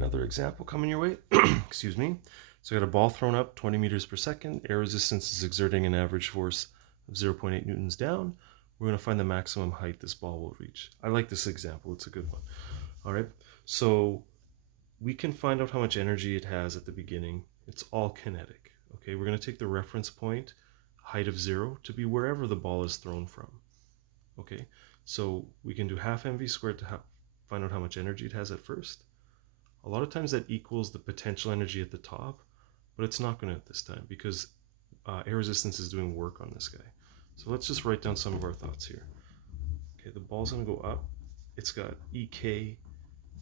another example coming your way. Excuse me. So I got a ball thrown up 20 meters per second. Air resistance is exerting an average force of 0.8 newtons down. We're going to find the maximum height this ball will reach. I like this example. It's a good one. All right. So we can find out how much energy it has at the beginning. It's all kinetic. Okay. We're going to take the reference point, height of 0, to be wherever the ball is thrown from. Okay. So we can do half mv squared to find out how much energy it has at first. A lot of times that equals the potential energy at the top, but it's not going to at this time because air resistance is doing work on this guy. So let's just write down some of our thoughts here. Okay, the ball's going to go up. It's got EK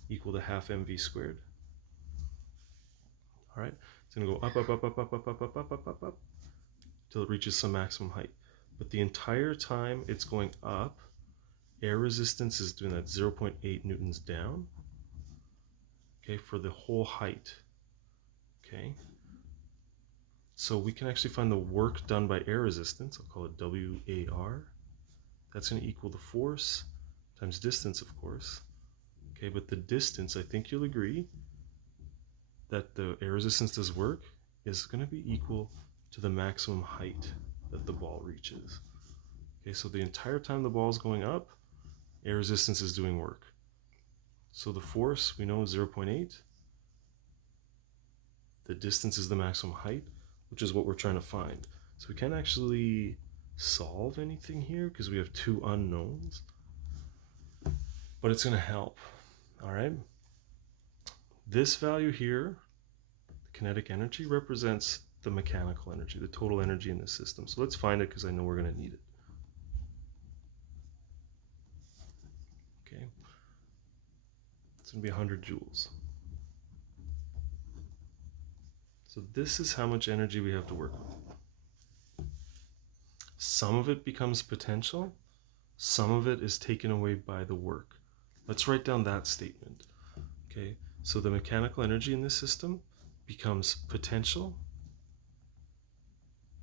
equal to half mv squared. All right, it's going to go up, up, up, up, up, up, up, up, up, up, up, up, till it reaches some maximum height. But the entire time it's going up, air resistance is doing that 0.8 newtons down, okay, for the whole height, okay? So we can actually find the work done by air resistance. I'll call it WAR. That's going to equal the force times distance, of course. Okay, but the distance, I think you'll agree that the air resistance does work, is going to be equal to the maximum height that the ball reaches. Okay, so the entire time the ball is going up, air resistance is doing work. So the force, we know, is 0.8. The distance is the maximum height, which is what we're trying to find. So we can't actually solve anything here because we have two unknowns, but it's going to help. All right. This value here, the kinetic energy, represents the mechanical energy, the total energy in the system. So let's find it because I know we're going to need it. Okay. It's going to be 100 joules. So this is how much energy we have to work with. Some of it becomes potential. Some of it is taken away by the work. Let's write down that statement. Okay, so the mechanical energy in this system becomes potential,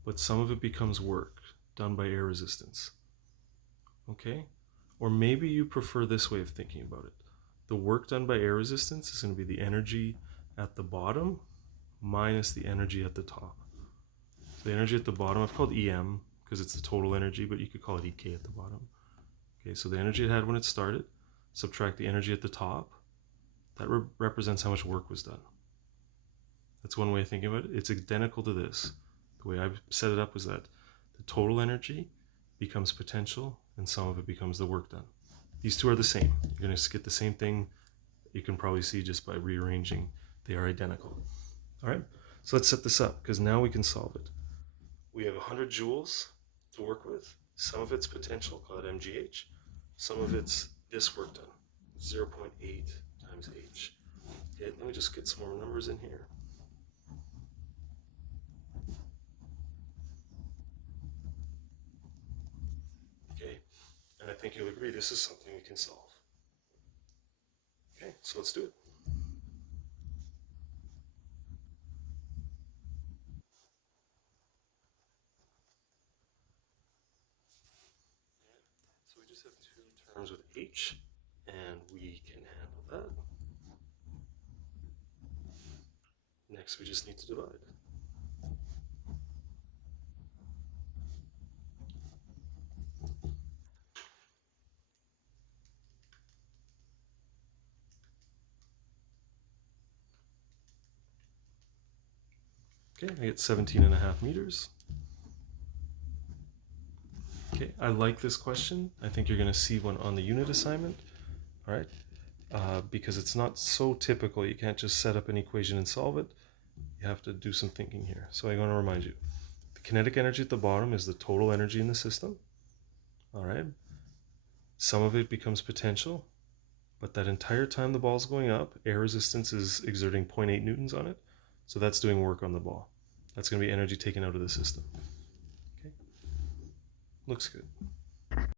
but some of it becomes work done by air resistance. Okay, or maybe you prefer this way of thinking about it. The work done by air resistance is going to be the energy at the bottom minus the energy at the top. So the energy at the bottom, I've called EM because it's the total energy, but you could call it EK at the bottom. Okay, so the energy it had when it started, subtract the energy at the top, that represents how much work was done. That's one way of thinking about it. It's identical to this. The way I set it up was that the total energy becomes potential and some of it becomes the work done. These two are the same. You're going to get the same thing you can probably see just by rearranging. They are identical. All right, so let's set this up because now we can solve it. We have 100 joules to work with. Some of it's potential, call it MGH. Some of it's this work done, 0.8 times H. Okay, let me just get some more numbers in here. Okay, and I think you'll agree this is something we can solve. Okay, so let's do it. So we just have two terms with H, and we can handle that. Next, we just need to divide. Okay, I get 17.5 meters. Okay, I like this question. I think you're going to see one on the unit assignment, all right? Because it's not so typical. You can't just set up an equation and solve it. You have to do some thinking here. So I'm going to remind you, the kinetic energy at the bottom is the total energy in the system, all right? Some of it becomes potential, but that entire time the ball's going up, air resistance is exerting 0.8 newtons on it, so that's doing work on the ball. That's going to be energy taken out of the system. Okay, looks good.